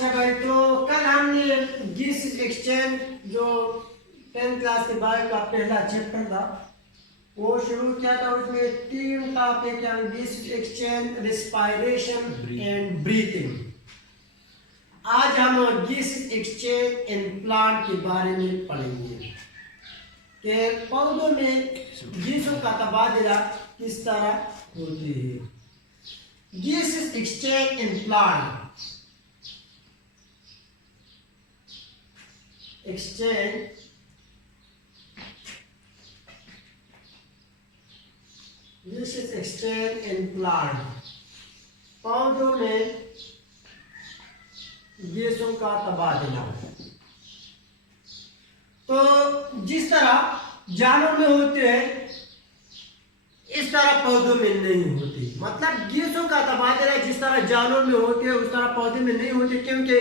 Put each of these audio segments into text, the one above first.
अच्छा भाई, तो कल हमने गैस एक्सचेंज जो 10th क्लास के बाद का पहला चैप्टर था वो शुरू किया था। उसमें 3 टॉपिक यानी gas exchange, respiration and breathing. आज हम गैस एक्सचेंज एंड प्लांट के बारे में पढ़ेंगे कि पौधों में गैसों का तबादला किस तरह होती है। Gas exchange and plant exchange this is exchange in plant। पौधों में गैसों का तबादला तो जिस तरह जानवरों में होते हैं इस तरह पौधों में नहीं होती। मतलब गैसों का तबादला जिस तरह जानवरों में होते हैं उस तरह पौधे में नहीं होते, क्योंकि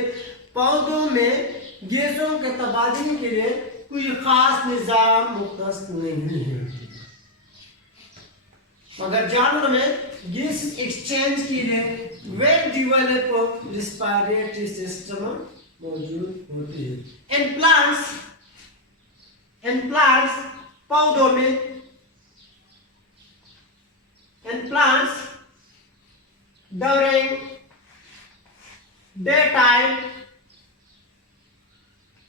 पौधों में गैसों के तबादले के लिए कोई खास निज़ाम मुख्तस नहीं है, मगर जानवरों में गैस एक्सचेंज के लिए वेल डेवलप रेस्पिरेटरी सिस्टम मौजूद होती है। इन प्लांट्स पौधों में in plants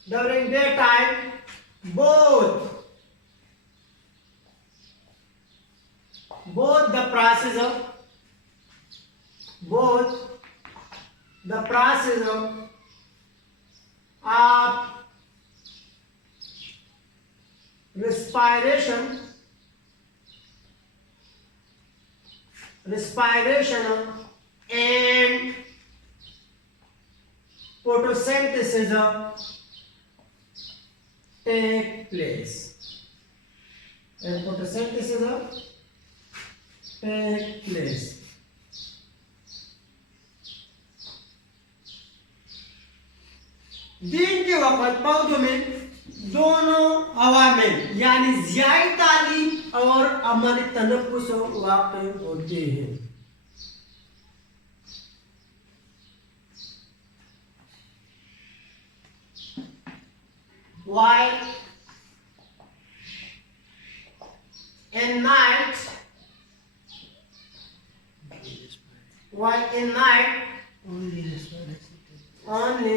during daytime both the process of respiration and photosynthesis take place दिन के वक्त पौधों में दोनों अवामिल यानी ज़ियाई तालीम और अमल तनफ़ुस वाक़ई होते हैं। While in night only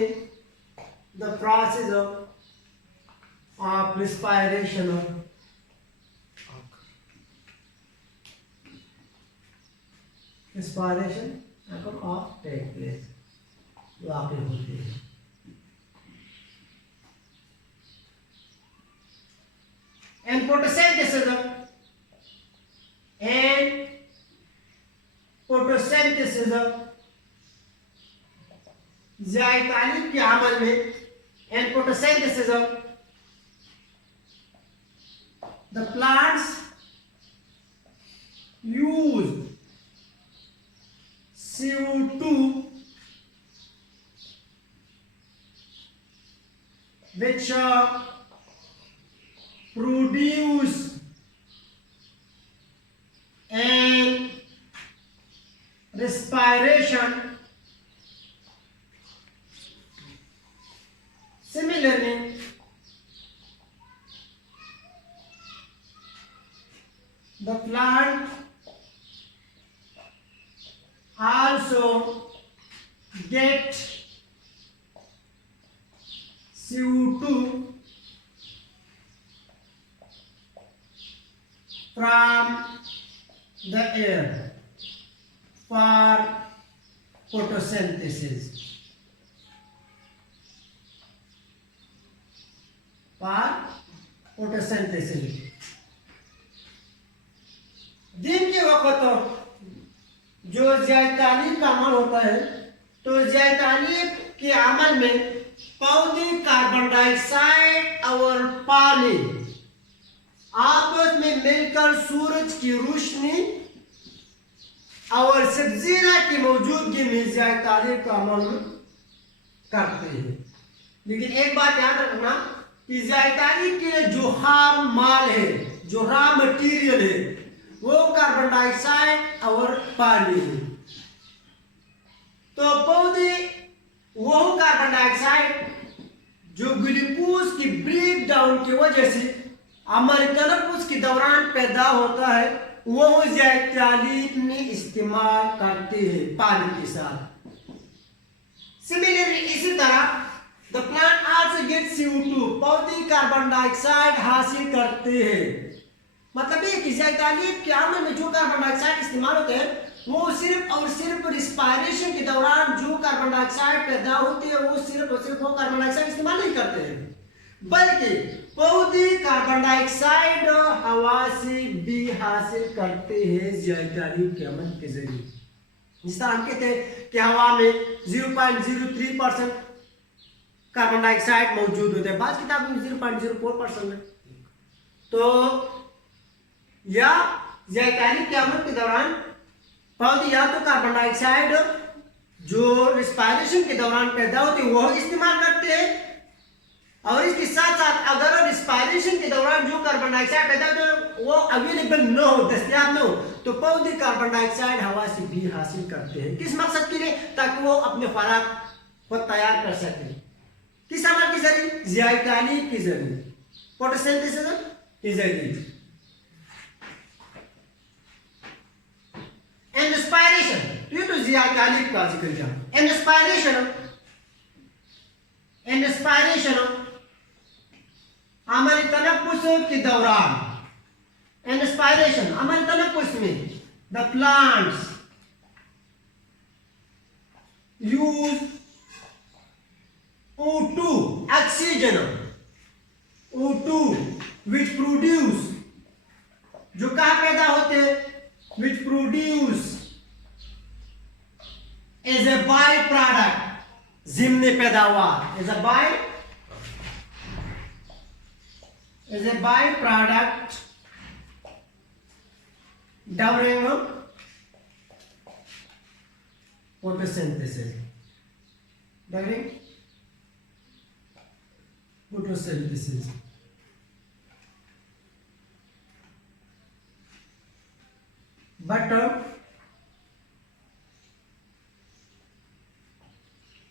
the process of respiration of take place वाक़ई होती है। And photosynthesis ज़ियाई तालीम के अमल में and photosynthesis the plants use CO2 which produce and respiration. Similarly, the plant also get CO2 from the air for photosynthesis. दिन के वक्त जो ज़ियाई तालीम का अमल होता है तो ज़ियाई तालीम के अमल में पौधे कार्बन डाइऑक्साइड और पानी आपस में मिलकर सूरज की रोशनी और सब्जियां की मौजूदगी में ज़ियाई तालीम का अमल करते हैं। लेकिन एक बात याद रखना कि ज़ियाई तालीम के लिए जो खाम माल है, जो रॉ मटेरियल है, वो कार्बन डाइऑक्साइड और पानी है। तो पौधे वो कार्बन डाइऑक्साइड जो ग्लूकोज की ब्रेक डाउन की वजह से हमारे तनफुस के दौरान पैदा होता है, वो ज़ैतालीब में इस्तेमाल करते हैं पानी के साथ। सिमिलरली इसी तरह the plant also get CO2, पौधे कार्बन डाइऑक्साइड हासिल करते हैं। मतलब ये कि ज़ैतालीब के अमल में जो कार्बन डाइऑक्साइड इस्तेमाल होते हैं वो सिर्फ और सिर्फ रिस्पायरेशन के दौरान जो कार्बन डाइऑक्साइड पैदा होती है वो सिर्फ और सिर्फ वो कार्बन डाइऑक्साइड इस्तेमाल नहीं करते हैं, बल्कि पौधे कार्बन डाइऑक्साइड हवा से भी हासिल करते हैं ज़ैतालीब के अमल के जरिए। जिस तरह हम कहते हैं कि हवा में 0.03% कार्बन डाइऑक्साइड मौजूद होते हैं, बाद किताब में 0.04% है। तो या ज़ैतालीब के अमल के दौरान पौधे या तो कार्बन डाइऑक्साइड जो रिस्पायरेशन के दौरान पैदा होती है वह इस्तेमाल करते हैं, और इसके साथ साथ अगर रिस्पायरेशन के दौरान जो कार्बन डाइऑक्साइड पैदा होता है वो अवेलेबल न हो, दस्तयाब न हो, तो पौधे कार्बन डाइऑक्साइड हवा से भी हासिल करते हैं। किस मकसद के लिए? ताकि वो अपने खुराक को तैयार कर सके। किस अमल के जरिए? ज़ैतालीब के जरिए, फोटोसिंथेसिस के जरिए। इंस्पायरेशन, तो ये तो ज़ैतालीब का जिक्र किया। इंस्पायरेशन हमारे तनफ्फुस के दौरान, इंस्पायरेशन हमारे तनफ्फुस में the plants use O2 oxygen, O2 which produce, जो कहाँ पैदा होते हैं, which produce as a byproduct, ज़िम्नी पैदावार, as a byproduct during photosynthesis, but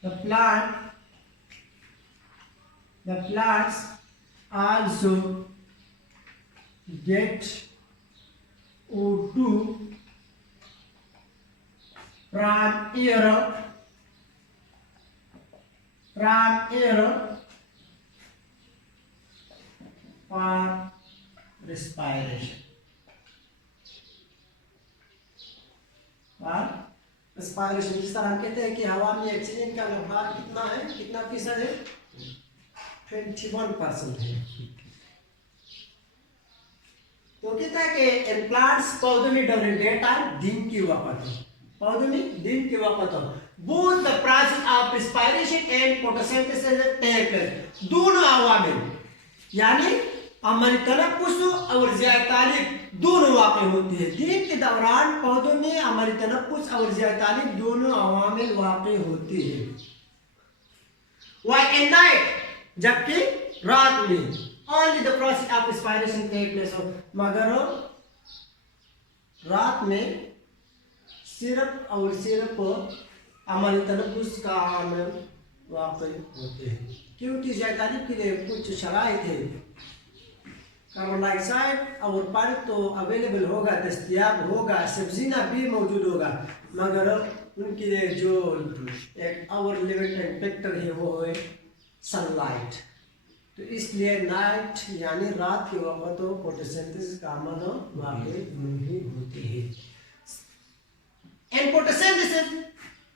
the plants also get O2 from air for respiration। Respiration, जिस तरह हम कहते हैं कि हवा में ऑक्सीजन का लगभग कितना है, कितना फीसद है, 21% है। तो कहता है कि इन प्लांट्स, पौधों में ड्यूरिंग डे टाइम, दिन के वक्त, पौधों में दिन के वक्त both the process of respiration and photosynthesis take place, दोनों अवामिल यानी हमारी तनफ्फुस और ज़ैतालीब दोनों वाक़ई होती है। दिन के दौरान पौधों में हमारी तनफ्फुस और ज़ैतालीब दोनों अवामिल वाक़ई होती है। व्हाइल एट नाइट, जबकि रात में only the process of respiration take place, मगर रात में सिर्फ और सिर्फ हमारी तनफ्फुस का अमल वाक़ई होते हैं, क्योंकि ज़ैतालीब के लिए कुछ शराइत है। कार्बन डाइऑक्साइड और पानी तो अवेलेबल होगा, दस्तयाब होगा, सब्जियां भी मौजूद होगा, मगर उनके लिए जो एक और लिमिटेड फैक्टर है वो है सनलाइट। तो इसलिए नाइट यानी रात के वक्त तो फोटोसिंथेसिस का अमल वाक़ई नहीं होती है। एंड फोटोसिंथेसिस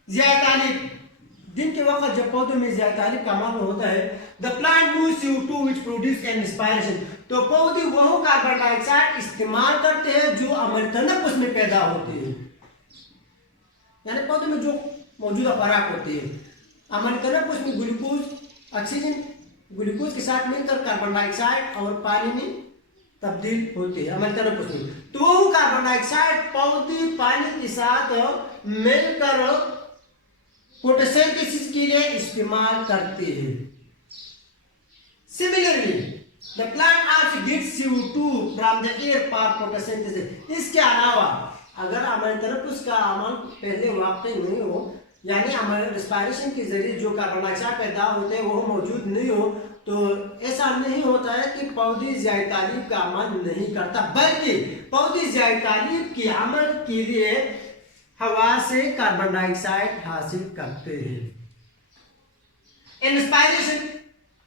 ज़ैतालीब, दिन के वक्त जब पौधों में ज़ैतालीब का अमल होता है, the plant moves CO2 which produce an respiration, तो पौधे वह कार्बन डाइऑक्साइड इस्तेमाल करते हैं जो हमारे तनफ्फुस में पैदा होते हैं, यानी पौधे में जो मौजूदा खुराक होती है, हमारे तनफ्फुस में ग्लूकोज, ऑक्सीजन ग्लूकोज के साथ मिलकर कार्बन डाइऑक्साइड और पानी में तब्दील होते हैं हमारे तनफ्फुस में, तो वो कार्बन डाइऑक्साइड पौधे पानी के साथ मिलकर फोटोसिंथेसिस के लिए इस्तेमाल करते हैं। Similarly, the plant also gets CO2 from the air for photosynthesis। इसके अलावा अगर हमारी तरफ उसका अमल पहले वाक़ई नहीं हो यानी हमारे रिस्पायरेशन के जरिए जो कार्बन डाइऑक्साइड पैदा होते हैं वो मौजूद नहीं हो, तो ऐसा नहीं होता है कि पौधे ज़ियाए तालीब का अमल नहीं करता, बल्कि पौधे ज़ियाए तालीब के अमल के लिए हवा से कार्बन डाइऑक्साइड हासिल करते हैं। इंस्पायरेशन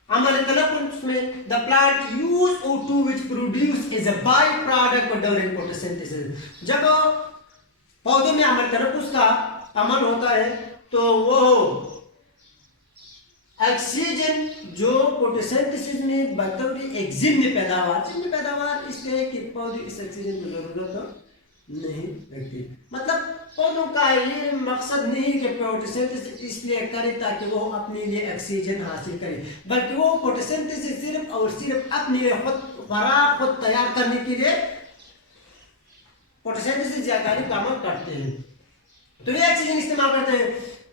अमल तनफुस में the plant use O2 which produce is a byproduct of during photosynthesis। जब पौधों में अमल तनफुस का अमल होता है तो वो ऑक्सीजन जो फोटोसिंथेसिस में बतौर एग्जिम पैदावार इसलिए कि पौधे इस ऑक्सीजन की जरूरत नहीं रखती। मतलब पौधों का ये मकसद नहीं कि फोटोसिंथेसिस इसलिए करे ताकि वो अपने लिए ऑक्सीजन हासिल करे, बल्कि वो फोटोसिंथेसिस सिर्फ और सिर्फ अपने लिए खुद तैयार करने के लिए फोटोसिंथेसिस ज्यादा काम करते हैं, तो ये ऑक्सीजन इस्तेमाल करते हैं।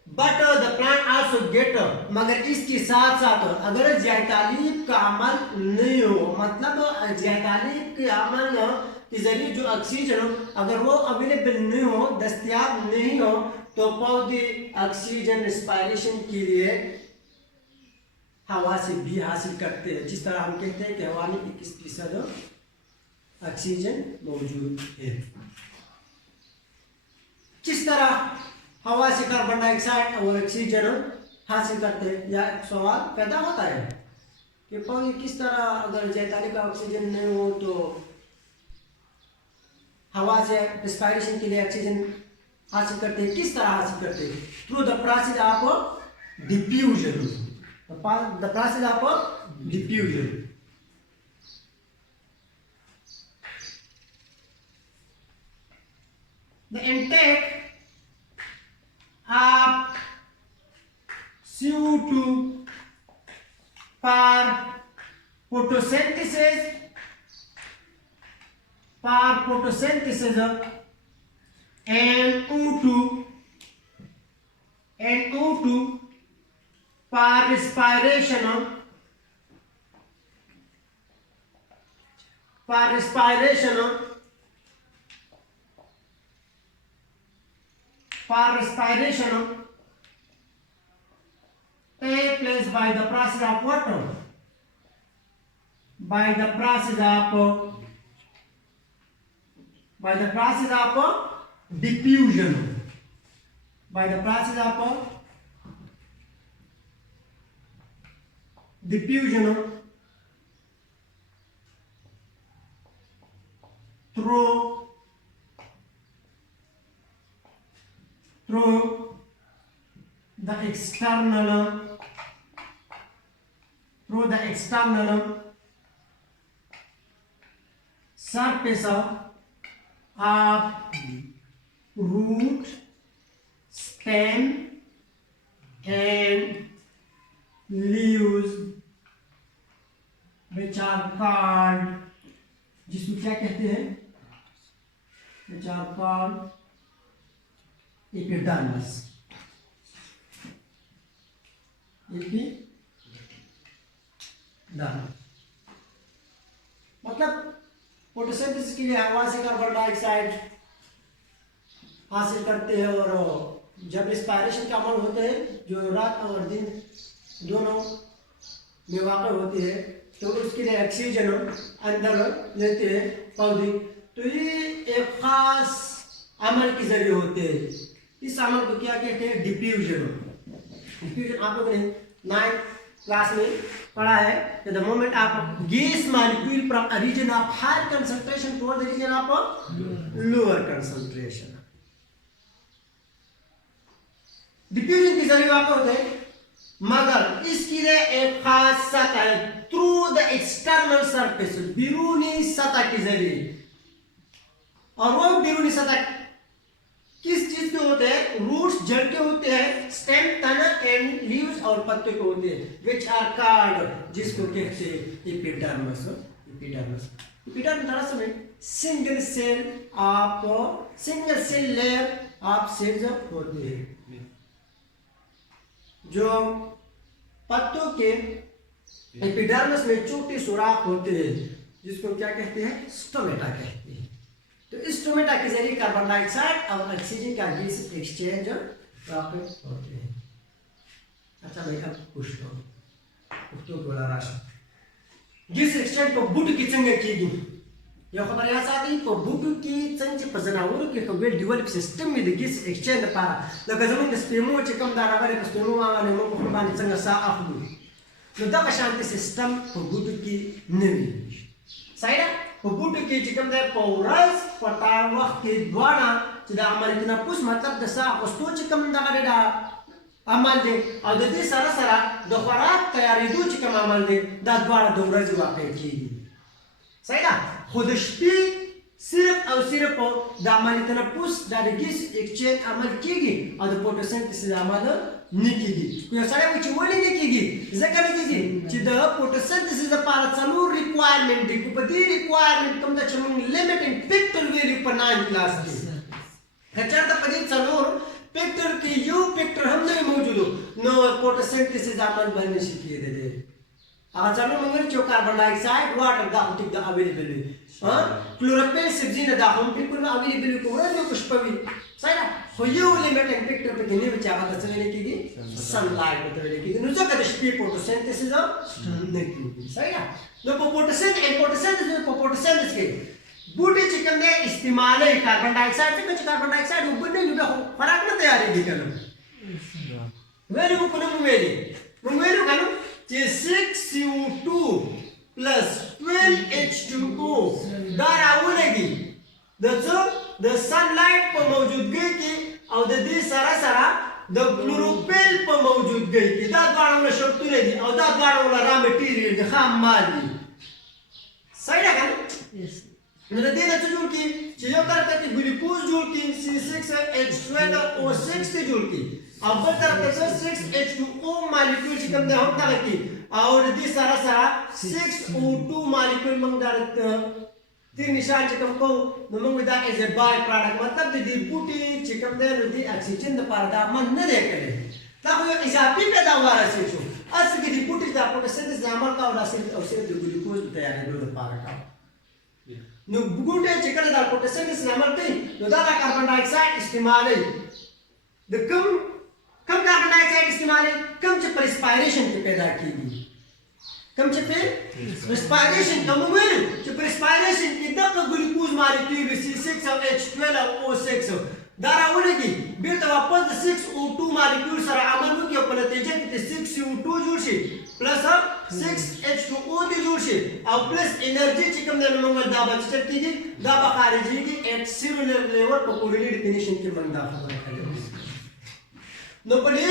But the plant also get, मगर इसके साथ साथ अगर ज़ियाए तालीब का अमल नहीं हो, मतलब ज़ियाए तालीब के अमल के जरिए जो ऑक्सीजन अगर वो अवेलेबल नहीं हो, दस्तयाब नहीं हो, तो पौधे ऑक्सीजन रिस्पायरेशन के लिए हवा से भी हासिल करते हैं। जिस तरह हम कहते हैं कि हवा में 21% ऑक्सीजन मौजूद है। किस तरह हवा से कार्बन डाइऑक्साइड और ऑक्सीजन हासिल करते हैं, यह सवाल पैदा होता है कि पौधे किस तरह अगर ज़ियाए तालीब का ऑक्सीजन नहीं हो तो हवा से रिस्पायरेशन के लिए ऑक्सीजन हासिल करते हैं। किस तरह हासिल करते हैं? Through the process of diffusion. The process of diffusion. The intake of CO2 for photosynthesis and O2 for respiration take place by the process of water, by the process of diffusion, by the process of diffusion through the external surface of root, stem and leaves, which are called, जिसको क्या कहते हैं, which are called epidermis. मतलब photosynthesis के लिए हवा से carbon dioxide हासिल करते हैं, और जब रिस्पायरेशन का अमल होते हैं जो रात और दिन दोनों में वाक़ होती है, तो उसके लिए ऑक्सीजन अंदर लेते हैं पौधे। तो ये एक खास अमल के जरिए होते हैं। इस अमल को क्या कहते हैं? डिफ्यूजन। आप लोगों ने 9th क्लास में पढ़ा है कि the moment of gas molecule from a region of high concentration toward the region of lower concentration. Diffusion के जरिए वाक़ होते हैं, मगर इसके लिए एक खास सतह है, थ्रू द एक्सटर्नल सरफेस, बैरूनी सतह के जरिए। और वो बैरूनी सतह किस चीज के होते हैं? रूट्स जड़ के होते हैं, स्टेम तना एंड लीव्स और पत्ते के होते हैं, विच आर कॉल्ड, जिसको कहते हैं एपिडर्मिस। एपिडर्मिस दरअसल में single cell layer of cells होते हैं जो पत्तों के एपिडर्मिस में छोटे सुराख होते हैं, जिसको क्या कहते हैं? स्टोमेटा कहते हैं। तो इस स्टोमेटा के जरिए कार्बन डाइऑक्साइड और ऑक्सीजन का गैस एक्सचेंज راقب اوكي अच्छा भाई अब पुष्टो पुष्टो गोला राशि गिस एक्सचेंज को बुट की चंगे कीगी यो खबर या साथी को बुट की चंग च पजनावर के को वेल डेवलप सिस्टम में गिस एक्सचेंज पारा लगा जमन के स्पेमो च कम दारा वाले स्पेमो आने मो को बानी चंगा सा आखु no da शांति सिस्टम को बुट की नवी साइडा को बुट की चिकम दे पौराइस पता वक्त के द्वारा च दा अमल इतना पुस मतलब दसा को चिकम दा दा amal de او د دې سره سره د خوراک تیاری دوی چې کوم عمل دی دا دواړه د ورځې واقع کیږي صحیح ده خو د شپې صرف او صرف د عمل تنفس د ګیس ایکسچینج عمل کیږي او د فوټوسنتھسس عمل نه کیږي یو سره چې ولې نه کیږي ځکه نه کیږي چې د فوټوسنتھسس لپاره څلور ریکوایرمنت دي په دې ریکوایرمنت کوم د چې موږ لیمیټینګ فیکټر ویلیو په 9 کلاس کې کچا په دې څلور فیکٹر کی یو فیکٹر ہم نہیں موجود نو فوٹوسنتھسس عمل بننے سے کیے دے اگر چلو منگر چو کاربن ڈائی آکسائڈ واٹر دا ہوتی دا اویلیبل ہاں کلوروفل سبزی نہ دا ہم بالکل اویلیبل کو ہے جو کچھ پوی صحیح نا خو یو لیمیٹنگ فیکٹر پہ گنے بچا کا چلنے کی دی سن لائٹ پہ چلنے کی دی نو زکہ شپی فوٹوسنتھسس نہیں کی صحیح نا نو فوٹوسنتھسس کے बूटे चिकन ने इस्तेमाल है कार्बन डाइऑक्साइड से कुछ कार्बन डाइऑक्साइड ऊपर नहीं लुबे फराक ना तैयारी दी कलो वेरी को कुनो मुवेली कनो जे 6CO2 plus 12H2O दारा उलेगी द सनलाइट पर मौजूदगी की और द दी सारा सारा द क्लोरोफिल पर मौजूदगी की दा द्वारा शर्त लेगी और दा द्वारा रॉ मटेरियल द खाम माल दी सही है यस न देना तो जोड़ की चीजों करता कि ग्लूकोज जोड़ की C6H12O6 से जोड़ की अब तरफ से 6H2O मॉलिक्यूल चिकन दे हम तक की और दी सारा सारा 6O2 मॉलिक्यूल मंग डालत तीन निशान चिकन को नमंग विदा एज ए बाय प्रोडक्ट मतलब दी बूटी चिकन दे दी ऑक्सीजन द पारदा मन न दे करे ताकि इजाफी पैदावार से जो अस की दी बूटी दा फोटोसिंथेसिस अमल का और से ग्लूकोज तैयार दो पारा का नो बूटे चिकन दा फोटोसिंथेसिस अमल पे नो दा कार्बन डाइऑक्साइड इस्तेमाल है द कम कार्बन डाइऑक्साइड इस्तेमाल है कम से रेस्पिरेशन के पैदा की कम से रेस्पिरेशन कम हुए जो रेस्पिरेशन की तब ग्लूकोज मॉलिक्यूल C6H12O6 दारा उलेगी बिर तो वापस 6O2 मॉलिक्यूल सारा अमल हो के ऊपर नतीजे कि 6CO2 जुड़ से प्लस 6H2O दी जुड़ से और प्लस एनर्जी चिकन ने मंगल दाबा चेक की दाबा खारिजी की एट सेलुलर लेवल पर कोरिलेट डेफिनेशन के मंदा खबर करे नो पड़े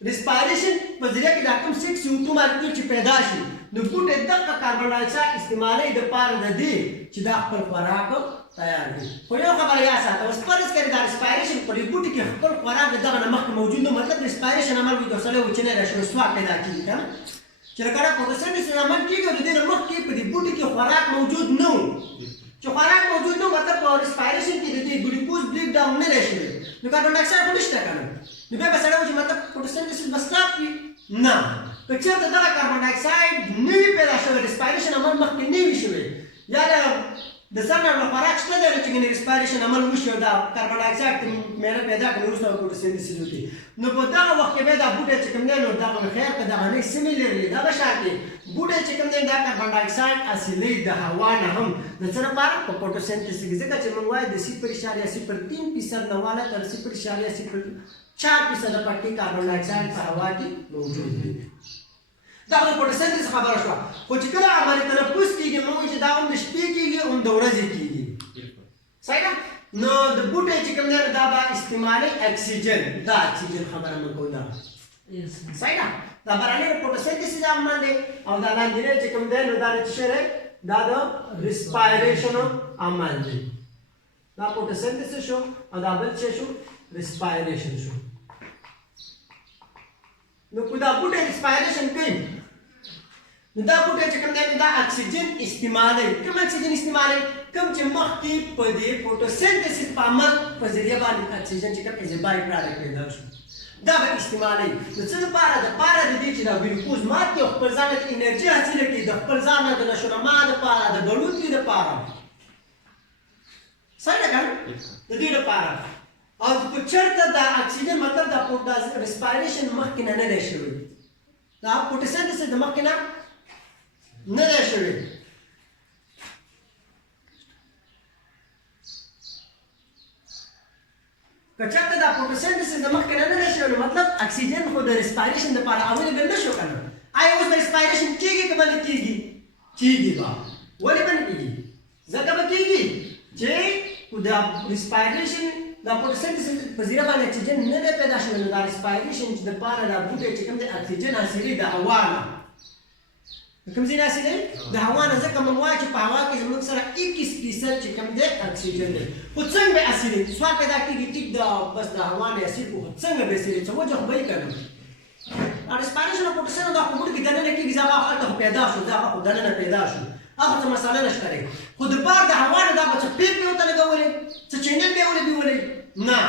रेस्पिरेशन पजरिया की रकम 6O2 मॉलिक्यूल की पैदाश नो बूटे तक का कार्बन डाइऑक्साइड इस्तेमाल है द पार दी चिदा पर खुराक तैयार है कोई खबर या सा तो स्पर्श करे दा रेस्पिरेशन पर बूटे के पर खुराक द नमक मौजूद मतलब रेस्पिरेशन अमल भी दोसले उचने रशो स्वाद पैदा की था चरकरा फोटोसिंथेसिस अमल की गयो द नमक की पर बूटे के खुराक मौजूद न जो खुराक मौजूद न मतलब रेस्पिरेशन की दी ग्लूकोज ब्रेक डाउन न रशो नो कार्बन डाइऑक्साइड को निष्ठा करना नो पे बसड़ा हो मतलब फोटोसिंथेसिस बस की ना तो क्या तो दा कार्बन डाइऑक्साइड नहीं पैदा शो रेस्पिरेशन अमल मख नहीं विशो यार د څنګه نو خوراک شته د چې ریسپیریشن عمل وشو دا کاربن ډای اکساید مېره پیدا کړي ورسره فوټوسنتھسس وکړي نو په دا وخت کې به دا بوټي چې کوم نه نو دا خیر ته دا نه سیمیلرلی دا بشاکي بوټي چې کوم نه دا کاربن ډای اکساید اصلي د هوا نه هم د څه لپاره په فوټوسنتھسس کې ځکه چې موږ وایي د 0.03% نه والا تر 0.4% پټي کاربن ډای اکساید په هوا کې موجود دي دا د فوټوسنتھسس خبره شو خو چې کله عمل تنفس کیږي موږ چې دا هم د شپې کیږي هم د ورځې کیږي صحیح ده نو د بوټي چې کوم نه دا به استعمالي اکسیجن دا اکسیجن خبره موږ کوو دا صحیح ده دا برانه فوټوسنتھسس عمل دی او دا لاندې چې کوم دی نو دا چې شره دا د ریسپایریشن عمل دی دا فوټوسنتھسس شو او دا بل څه شو ریسپایریشن شو نو دا بوټي ریسپایریشن کوي نو دا بوټي چې کوم دی دا اکسیجن استعمال کوي کوم اکسیجن استعمال کوم چې مخکې په دې فوټوسنتھسس په عمل په ذریعہ باندې اکسیجن چې کوم ایز بای پروډکټ پیدا شو دا به استعمال نو څه لپاره د پاره د دې چې دا ګلوکوز مات کې خپل ځان ته انرژي حاصل کړي د خپل ځان د نشونما د پاره د بلوتي د پاره صحیح ده د دې لپاره او په چرته د اکسیجن مطلب د ریسپایریشن مخکې نه دی شوی دا فوټوسنتھسس د مخکې نه دی شوی که چېرته دا فوټوسنتھسس د مخکې نه دی شوی مطلب اکسیجن خو د ریسپایریشن دپاره اویلیبل نه شو که نه آیا اوس به ریسپایریشن کېږي که به نه کېږي کېږي به ولې به نه کېږي ځکه به کېږي چې د ریسپایریشن دا فوټوسنتھسس په ذریعه باندې اکسیجن نه دی پیدا شوی نو دا ریسپایریشن چې دپاره دا بوټی چې کوم دی اکسیجن حاصلوي د هوا نه د کوم ځای نه حاصلوي د هوا نه ځکه موږ وایو چې په هوا کې زموږ سره 21% چې کوم دی اکسیجن دی خو څنګه به حاصلوي سوال پیدا کېږي ټیک ده بس د هوا نه حاصل خو څنګه به حاصلوي څه وجه خو به یې که نه ریسپایریشن او فوټوسنتھسس دا په بوټي کې دننه کېږي هغه هلته خو پیدا شو دا خو دننه پیدا شو هغه څه مساله نشته دی خو د بار د هوا نه دا به څه پیپ یې ورته لګولې څه چینل به یې ولګولې نه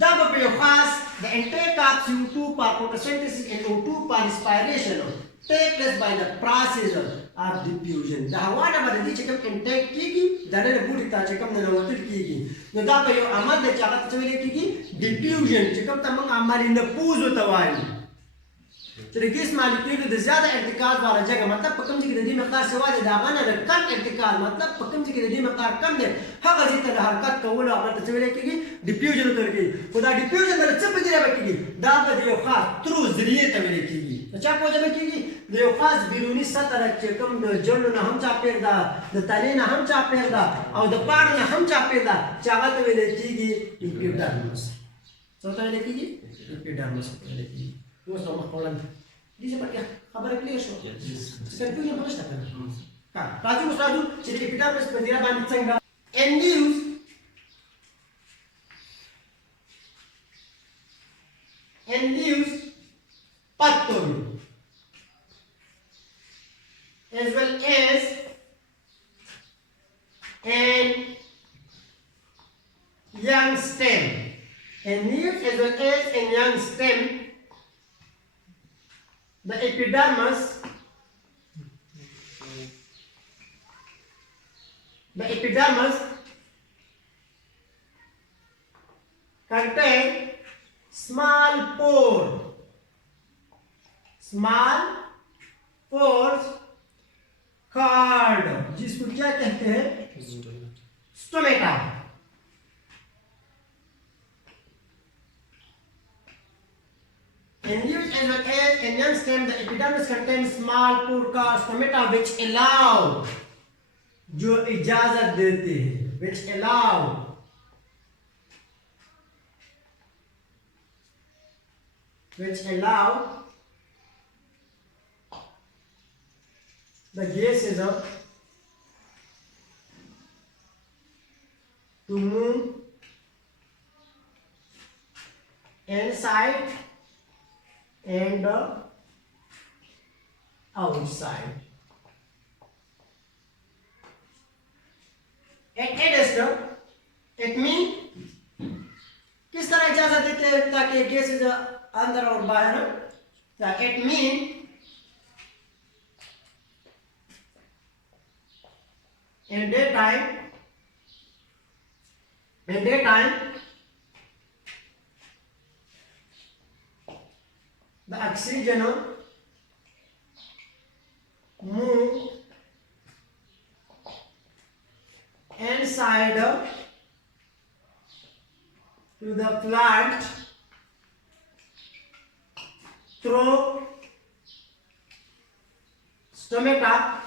دا به په یو خاص د انټیک اف CO2 پر فوټوسنتھسس and O2 پر ریسپایریشن take place by the process of diffusion د هوا نه به د دې چې کوم انټیک کېږي دننه بوټي ته چې کوم ننوتل کېږي نو دا به یو عمل دی چې هغه څه ویلی کېږي ډیفیوژن چې کوم ته موږ عمل نفوذ ورته وایو چې د ګیس مالیکولو د زیاده ارتکاز والا جګه مطلب په کوم ځای کې د دې مقدار سوا دی د هغه نه د کم ارتکاز مطلب په کوم ځای کې د دې مقدار کم دی هغه ځای ته د حرکت کولو هغه ته څه ویلی کېږي ډیفیوژن ورته ویل کېږي خو دا ډیفیوژن د څه په ذریعه به کېږي دا به د یو خاص ترو ذریعې ته ویلی کېږي د چا په وجه به کېږي د یو خاص بیروني سطح چې کوم د جړو نه هم چاپېر ده د تنې نه هم چاپېر ده او د پاڼو نه هم چاپېر ده چې هغه ته ویلی کېږي اپیډرمس څه ته ویلی کېږي اپیډرمس ته ویلی کېږي اوس نو مخ وړاندې دې څه خبره کلیئر شو کنفیوژن به نشته کنه ها راځو اوس راځو چې د اپیډرمس په ذریعه باندې څنګه induce pathology as well as an young stem induce as well as a young stem the epidermis contain small pores called जिसको क्या कहते हैं stomata induced as well as in young stem the epidermis contains small pore called stomata which allow जो इजाजत देते हैं which allow the gases to move inside and outside. It means किस तरह इजाजत देते हैं ताकि गैसेज अंदर और बाहर it means in daytime the oxygen move inside to the plant through stomata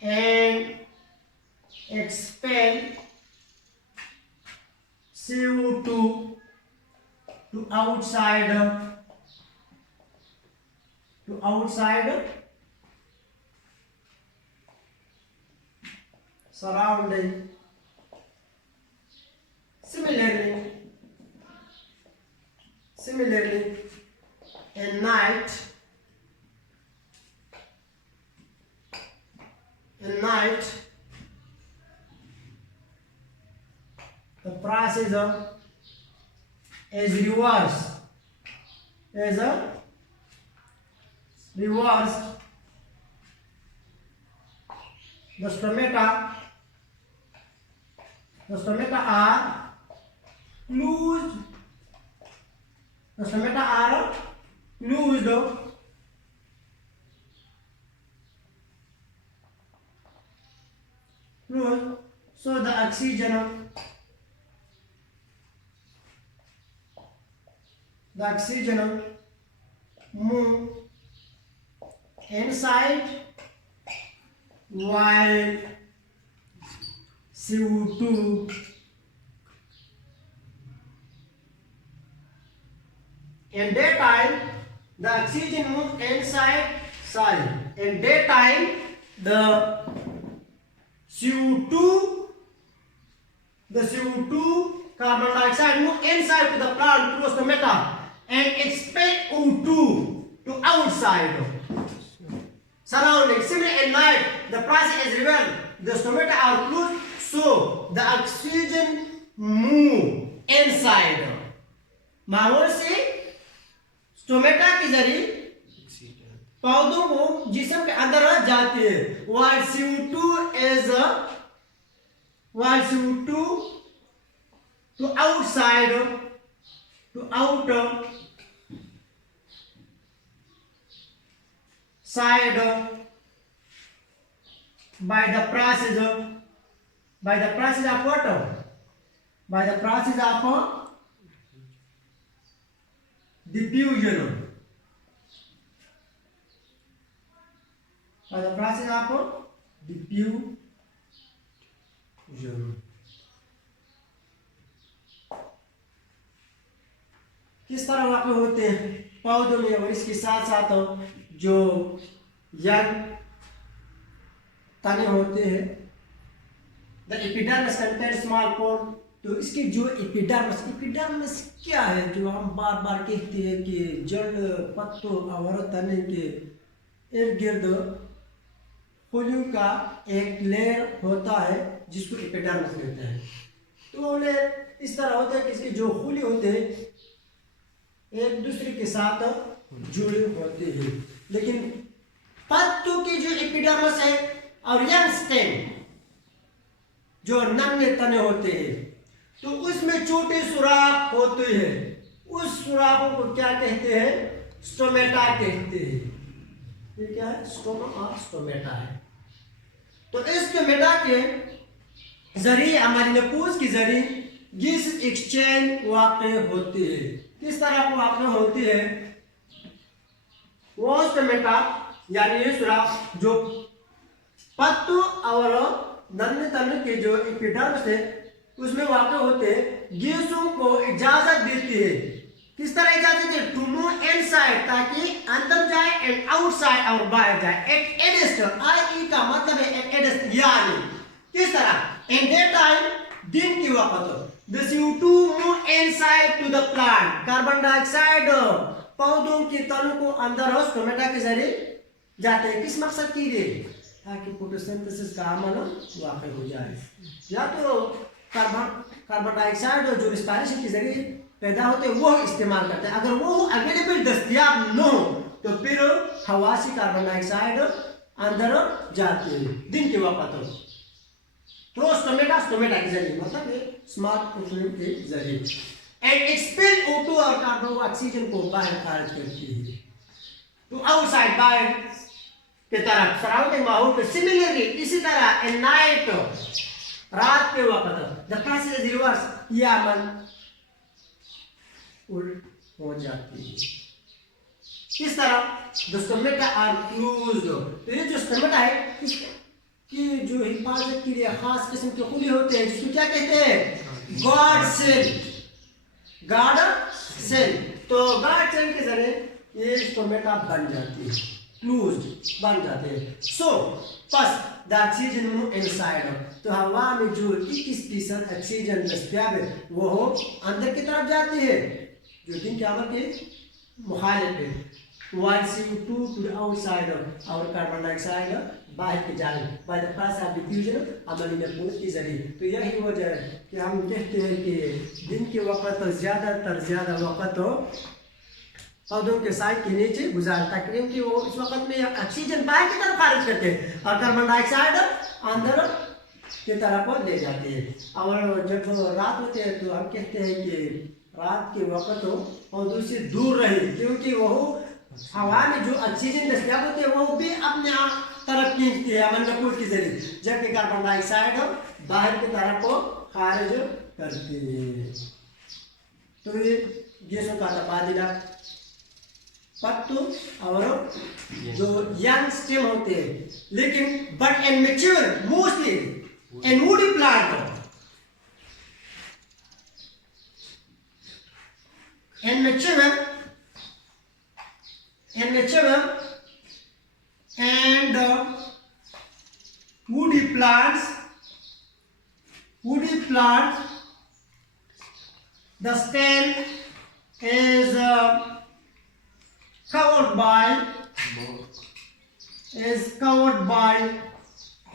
and expel CO2 to outside surrounding. Similarly, at night, the process is reversed. the stomata are closed. The stomata are closed. So the oxygen move inside while CO2 in daytime the oxygen moves inside. In daytime the CO2 carbon dioxide move inside to the plant through stomata and expel O2 to outside surrounding. Similarly at night the process is reversed. The stomata are closed, so the oxygen move inside. माहौल से stomata के जरिए पौधों को जिस्म के अंदर जाती है. while CO2 to outside by the process of what? By the process of diffusion. By the process of diffusion. किस तरह वाक़ होते हैं पौधों में और इसके साथ साथ जो यंग तने होते हैं. द एपिडर्मिस कंटेन्स स्मॉल पोर. तो इसकी जो एपिडर्मिस क्या है जो हम बार बार कहते हैं कि जड़ पत्तों और तने के इर्द गिर्द फूलों का एक लेयर होता है जिसको एपिडर्मिस कहते हैं. तो उन्हें इस तरह होता है कि इसके जो फूले होते हैं एक दूसरे के साथ जुड़े होते हैं. लेकिन पत्तों की जो एपिडर्मिस है और यंग स्टेम जो नन्हे तने होते हैं तो उसमें छोटे सुराख होते हैं. उस सुराखों को क्या कहते हैं? स्टोमेटा कहते हैं. ये क्या है? स्टोमेटा है. तो इस स्टोमेटा के जरिए हमारी नपूस के जरिए गैस एक्सचेंज वाक़ होती है. किस तरह वाक़ होती है? वो स्टोमेटा यानी ये सुराख जो पत्तों और नन्हे तने के जो एपिडर्मिस है उसमें वाक़ होते हैं गैसों को इजाजत देती है. किस तरह इजाजत देती है? टू मूव इनसाइड ताकि अंदर जाए एंड आउटसाइड और बाहर जाए. एट एडेस्ट आई का मतलब है एट एडेस्ट यानी किस तरह? इन डे टाइम दिन के वक्त the CO2 move inside to the plant. Carbon dioxide पौधों के तनों को अंदर और स्टोमेटा के जरिए जाते हैं. किस मकसद के लिए? ताकि फोटोसिंथेसिस का अमल वाक़ हो जाए. या तो कार्बन डाइऑक्साइड जो रिस्पायरेशन के जरिए पैदा होते हैं वो इस्तेमाल करते हैं. अगर वो अवेलेबल दस्तयाब न हो तो फिर हवा से कार्बन डाइऑक्साइड अंदर जाती है दिन के वक्त. तो स्टोमेटा के जरिए मतलब स्मॉल प्रोटोन के जरिए एंड एक्सपेल O2 और कार्बन ऑक्सीजन को बाहर खारिज करती है. तो आउटसाइड बाहर के तरफ सराउंडिंग माहौल पे. सिमिलरली इसी तरह एट नाइट रात के वक्त द प्रोसेस इज रिवर्स. ये अमल उल्ट हो जाती है. किस तरह? The stomata are closed. तो ये जो स्टोमेटा है कि जो हिफाजत के लिए खास किस्म के खुले होते हैं जिसको क्या कहते हैं? Guard cell. तो गार्ड सेल के जरिए ये स्टोमेटा बन जाती है, क्लोज्ड बन जाते हैं. So first the oxygen move inside. तो हवा में जो 21% ऑक्सीजन दस्तयाब है वो अंदर की तरफ जाती है जो दिन के अमल के मुखालिफ है. while CO2 to the outside और कार्बन डाइऑक्साइड बाहर की जानिब by the process of diffusion अमल नपूस के जरिए. तो यही वजह है कि हम कहते हैं कि दिन के वक्त ज़्यादा वक्त पौधों के साइड के नीचे गुजारता है, क्योंकि वो इस वक्त में ऑक्सीजन बाहर की तरफ खारिज करते हैं और कार्बन डाइऑक्साइड अंदर की तरफ ले जाते हैं। और जब रात होते हैं तो हम कहते हैं कि रात के वक्त हो पौधों से दूर रहे, क्योंकि वह हवा में जो ऑक्सीजन दस्तियाब होती है वो भी अपने तरफ खींचती है अमन नकुल के जरिए, जबकि कार्बन डाइऑक्साइड बाहर की तरफ को खारिज करती है। तो ये गैसों का तबादला पत्तों और जो यंग स्टेम होते हैं, लेकिन but and mature mostly and woody plant and mature and woody plants, the stem is covered by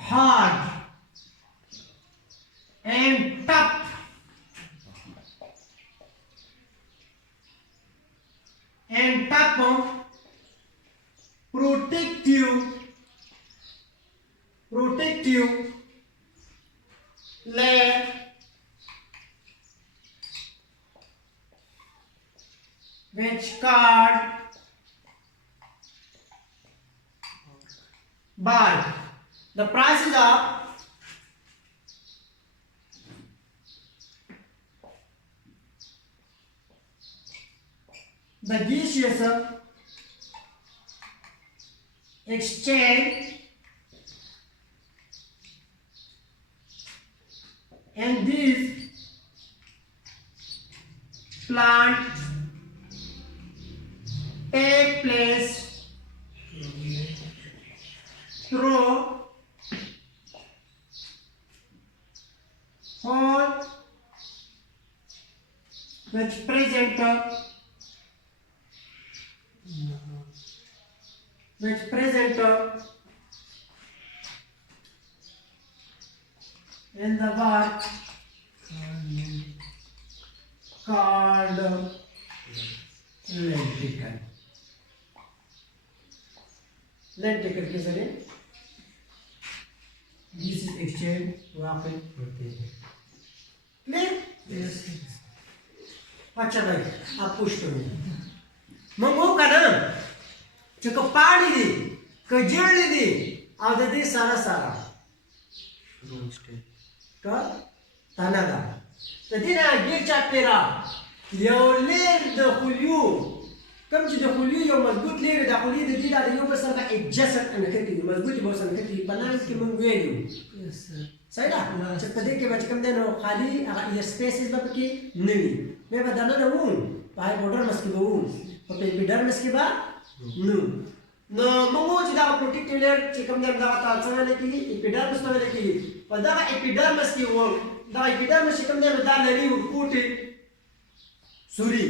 hard and tough protective layer which guard by the prices of the gaseous exchange, and these plants take place through hole which present in the work called lenticle के जरिए gases exchange वाक़ होते हैं। Clear? अच्छा भाई आप पूछते हो मंगो का नाम जो पानी दी कजड़ी दी आदि सारा का tanada. Jadi na dia capera. Yo ler de khulyu. كم جد خليه يوم مزبوط ليه ده خليه ده دي على يوم بس أنا الجسد أنا كتير مزبوط بس أنا كتير بنام كي من وينه. سيدا. شفتي كي بتشكم ده إنه خالي أغا يسبيسز بقى نوي. मैं बताना ना हूँ पाई बॉर्डर मस्की बहु और पे बिडर मस्की बा नु न मंगो जिदा प्रोटेक्टिव लेयर चिकम दर दा ता चना लेकी एपिडर मस्की लेकी पदा एपिडर मस्की वो दा एपिडर मस्की चिकम दर दा लेरी उठूटी सूरी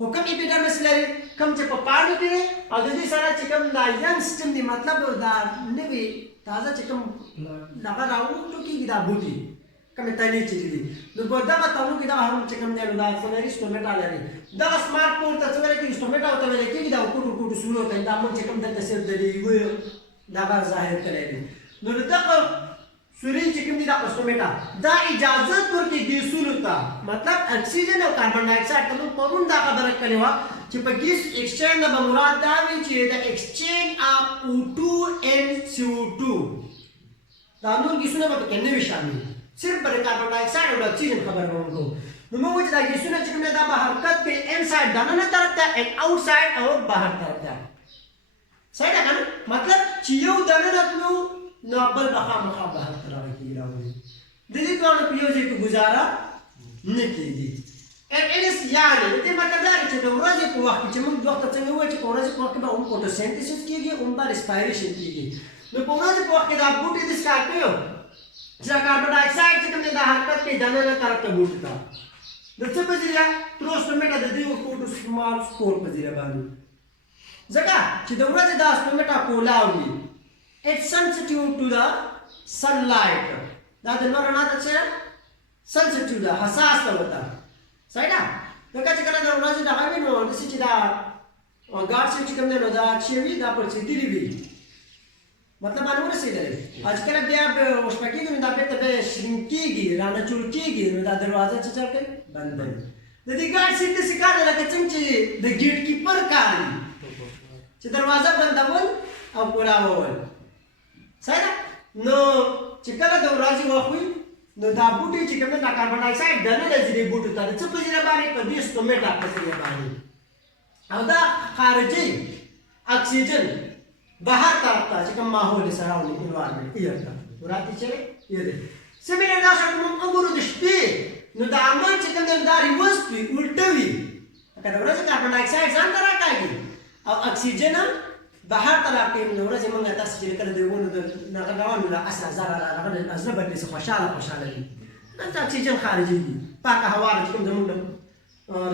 हुकम एपिडर मस्की लेरी कम चे पानी पे और जल्दी सारा चिकम दा यंग सिस्टम दी मतलब दा नेवी ताजा चिकम लगा राउ तो की दा बूटी kami tani chili do boda ka tamu kida harum chekam ne da soneri stomata lari da smartphone ta soneri ki stomata uta vele ki da kutu sulo ta da mon chekam da ser dali go da ga zahir kare no da ka suri chekam di da stomata da ijazat por ki di suluta matlab oxygen और carbon dioxide tamu porun da ka barak kalewa chipagis exchange da murad da vi che da exchange of O2 and CO2 तानु gisuna ba kenne vishami सिर्फ बड़े carbon dioxide और oxygen खबर है उनको नमो वो जदा ये सुना चिकन दा हरकत पे इनसाइड दाना ना तरफ था एंड आउटसाइड और बाहर तरफ था सही है ना मतलब चियो दाना ना तू नॉबल बखा मखा बाहर तरफ की रावली दिल्ली तो ने पियो जी को गुजारा नहीं की एंड इट इज यानी ये मतलब है कि तो रोज को वक्त कि हम वक्त चंगे हुए कि रोज को वक्त में हम फोटोसिंथेसिस कीजिए उन पर रेस्पिरेशन कीजिए मैं रोज को वक्त दा बूटी दिस करते हो जब कार्बन डाइऑक्साइड चिकन ने दा हरकत के जाने ना तरफ का बूटता दच्चे बजिया प्रोस्टोमेटा ददी वो फोटो स्मॉल स्पोर बजिया बानी जगह चिदौरा से दा स्टोमेटा कोलाउली it's sensitive to the sunlight दा द नोरा ना तचे सेंसिटिव दा हसास होता सही ना जगह चिकन दा रोना से दा में no this चिदा او ګاډ چې کوم دی نو دا شوي دا پړسېدلي وي مطلب باندې ورسېدلی اجکله بیا اوس پکېږي نو دا بېرته بیا شین کېږي رانچول کېږي نو دا دروازه چې چل کوي بندوي د دې ګاډ سیټ داسې کار دی لکه څنګه چې د ګیټ کیپر کار وي چې دروازه بندول او کولاول صحیح ده نو چې کله د ورځې وخت وي نو دا بوټي چې کوم دا کاربن ډای اکساید دننه ځي بوټو ته د څه په ځای باندې په دې سټومیټا په ځای باندې او دا خارجي اکسیجن بهر طرف ته چې کوم ماحول سراوندینګ انوایرمنټ ایئر ته وراتي چې یې ده سیمینر دا څنګه موږ وګورو د شپې نو دا عمل چې کوم دا ریورس وي الټه وي کله ورځ کاربن ډای اکساید ځان ته راکاږي او اکسیجن بهر طرف کې نو ورځ موږ تاسو چې کله دیونه د نغړاونو لا اساس زرا راغله ازنه بدلی څه خوشاله دي دا اکسیجن خارجي دي پاکه هوا چې کوم زموږ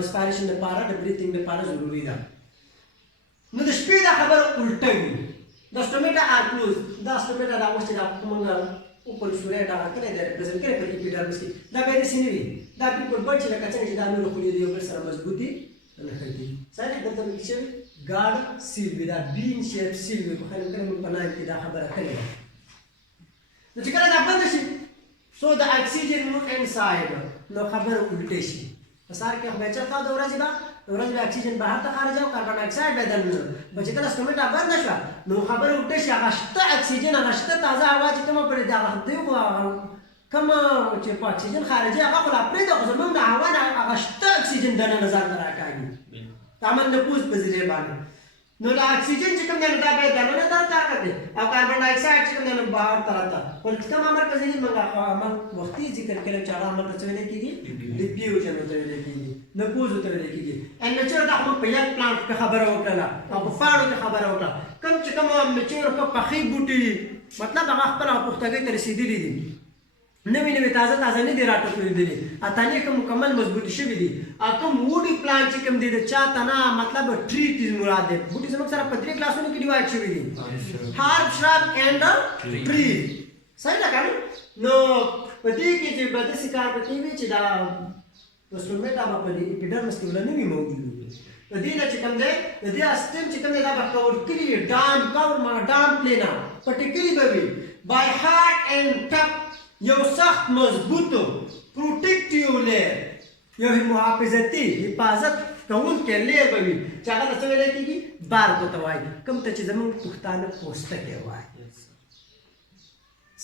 ریسپایریشن لپاره د بریثینګ لپاره ضروري ده نو د شپې دا خبره الټه وي د سټومیټا آر کلوز دا سټومیټا دا اوس چې دا موږ اوپر سورې دا کله دا ریپرزنټ کوي په اپیډرمس کې دا به دې سینوي دا بالکل بل چې لکه څنګه چې دا نور خو دې یو بل سره مضبوطي نه کوي صحیح دلته چې ګاډ سیل وي دا بین شیپ سیل وي په خلک کله موږ په نام کې دا خبره کوي نو چې کله دا بند شي سو د اکسیجن مو انساید نو خبره الټه شي سار کې هغه چې تا د ورځې اکسیجن بهر ته خارج او کاربن ډای اکساید به دننه به چې کله سټومیټا بند شو نو خبره الټه شي هغه شته اکسیجن هغه شته تازه هوا چې کومه پرې دا دی کوم چې په اکسیجن خارجي هغه خو لا پرې د زمونږ د هوا نه هغه شته اکسیجن دننه ځان راکاږي تعمل د پوز په ذریعه باندې نو د اکسیجن چې کوم دی دا به دننه طرف دی او کاربن ډای اکساید چې کوم دی بهر طرف ته ولې کوم امر په ذریعه موږ عمل وختي ذکر کړو چې هغه عمل څه ویل کېږي ډیفیوژن ته ویل کېږي نه پوز ته ویل کېږي ان نچر دا خو په یک پلانټ کې خبره وکړه او په فاړو کې خبره وکړه کوم چې کوم میچور په پخې بوټي مطلب هغه خپل پختګۍ ته رسیدلی دي نوې تازه نه دي راټوکېدلي اتانې کوم مکمل مضبوط شوي دي کوم ووډي پلانټ چې کوم دی د چا تنه مطلب ټری تیز مراد دی بوټي زموږ سره په 3 کلاسونو کې ډیوایډ شوي دي هارب شراب اینډ ټری صحیح ده کنه نو په دې کې چې به داسې کار پکې وي چې دا سټومیټا به په دې اپیډرمس کې ولا نه وي موجود د دې نه چې کوم دی د دې سیستم چې کوم دی دا به کور کړي ډام پلینا پټیکلی به وي بای هارت اینډ ټپ یو سخت مضبوطو پروټیکټیو لیر یو محافظتي حفاظت کوونکی لیر به وي چې هغه څه ویلی کېږي بارکو ته وایي کوم ته چې زموږ پښتانه پوستکی وایي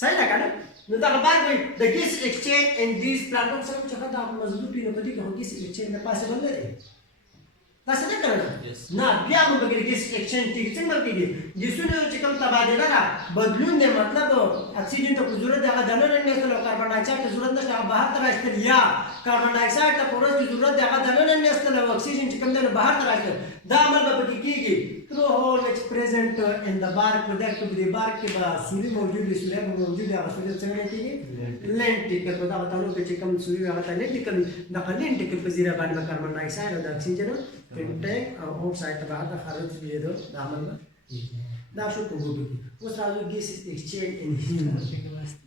صحیح ده که نه نو دغه بار به د ګیس ایکسچینج ان دیز پلانټونو سره چې هغه دا مضبوط وي نو په دې کې خو ګیس ایکسچینج نه پاسبل نه دی تاسو نه کوئ نه بیا موږ به ګیس ایکسچینج کېږي څنګه کېږي ګیسونو چې کوم تبادله ده بدلون دی مطلب اکسیجن ته ضرورت دی هغه دننه نه ایستل او کاربن ډای اکساید ته ضرورت نشته هغه بهر ته راایستل یا کاربن ډای اکساید ته په ورځ کې ضرورت دی هغه دننه نه ایستل او اکسیجن چې کوم دی نو بهر ته راایستل دا عمل به پکې کېږي through hole which present in the bark product of the bark کې به سوري موجود وي سوري به موجود وي هغه سوري څنګه کېږي لینټیکل په دغه تنو کې چې کوم سوري هغه ته لینټیکل دغه لینټیکل په ذریعه باندې به کاربن ډای اکساید او د اکسیجن انټیک او آوټ سایډ ته بهر ته خارج کېدو دا عمل به دا شو په بوټو کې اوس راځو ګیس ایکسچینج ان هیومن